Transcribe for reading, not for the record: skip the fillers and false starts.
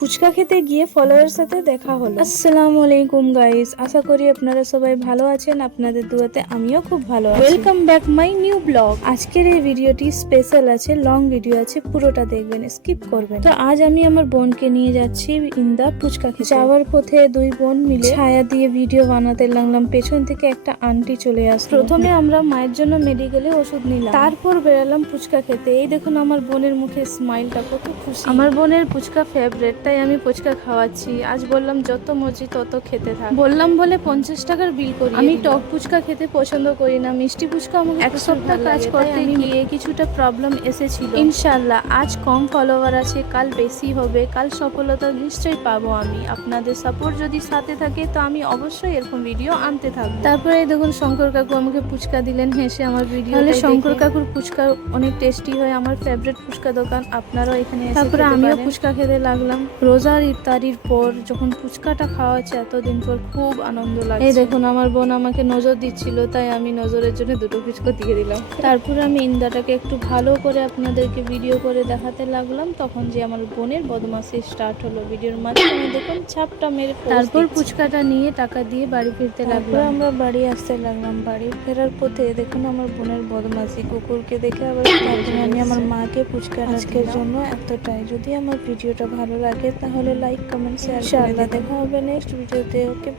ফুচকা খেতে গিয়ে ফলোয়ারের সাথে দেখা হলো। আসসালামু আলাইকুম গাইস, আশা করি আপনারা সবাই ভালো আছেন। আপনাদের দুয়াতে আমিও খুব ভালো আছি। Welcome back my new blog. আজকের এই ভিডিওটি স্পেশাল আছে, লং ভিডিও আছে, পুরোটা দেখবেন, স্কিপ করবেন। তো আজ আমি আমার বোনকে নিয়ে যাচ্ছি ইন্দা ফুচকা খেতে। যাওয়ার পথে দুই বোন মিলে ছায়া দিয়ে ভিডিও বানাতে লাগলাম। পেছন থেকে একটা আন্টি চলে আসলো। প্রথমে আমরা মায়ের জন্য মেডিকেলে ওষুধ নিলাম, তারপর বেরালাম ফুচকা খেতে। এই দেখুন আমার বোনের মুখে স্মাইলটা, কত খুশি। আমার বোনের ফুচকা ফেভারিট, তাই আমি ফুচকা খাওয়াচ্ছি। আজ বললাম যত মর্জি তত খেতে থাক। বললাম বলে 50 টাকার বিল করি। আমি টক ফুচকা খেতে পছন্দ করি না, মিষ্টি ফুচকা আমাকে এক সপ্তাহ কাজ করতে গিয়ে কিছুটা প্রবলেম এসেছিল। ইনশাআল্লাহ আজ কম ফলোয়ার আছে, কাল বেশি হবে, কাল সফলতা নিশ্চয়ই পাবো আমি। আপনাদের সাপোর্ট যদি সাথে থাকে তো আমি অবশ্যই এরকম ভিডিও আনতে থাকবো। তারপরে দেখুন শঙ্কর কাকু আমাকে ফুচকা দিলেন হেসে আমার ভিডিও। তাহলে শঙ্কর কাকুর ফুচকা অনেক টেস্টি হয়, আমার ফেভারিট ফুচকা দোকান, আপনারাও এখানে এসে তারপরে আমিও ফুচকা খেতে লাগলাম। রোজার ইফতারির পর যখন ফুচকাটা খাওয়া হচ্ছে এতদিন পর, খুব আনন্দ লাগছে। এই দেখুন আমার বোন আমাকে নজর দিচ্ছিল, তাই আমি নজরের জন্য দুটো ফুচকা দিয়ে দিলাম। তারপরে আমি ইন্দাটাকে একটু ভালো করে আপনাদেরকে ভিডিও করে দেখাতে লাগলাম। তখন যে আমার বোনের বদমাশি স্টার্ট হলো ভিডিওর মাঝখানে, দেখুন ছাপটা মেরে। তারপর ফুচকাটা নিয়ে টাকা দিয়ে বাড়ি ফিরতে লাগলাম। আমরা বাড়ি আসতে লাগলাম। বাড়ি ফেরার পথে দেখুন আমার বোনের বদমাশি, কুকুরকে দেখে আবার আমি আমার মাকে ফুচকা। আজকের জন্য এতটাই। যদি আমার ভিডিওটা ভালো লাগে তাহলে লাইক, কমেন্ট, শেয়ার করে দেখা হবে নেক্সট ভিডিওতে। ওকে।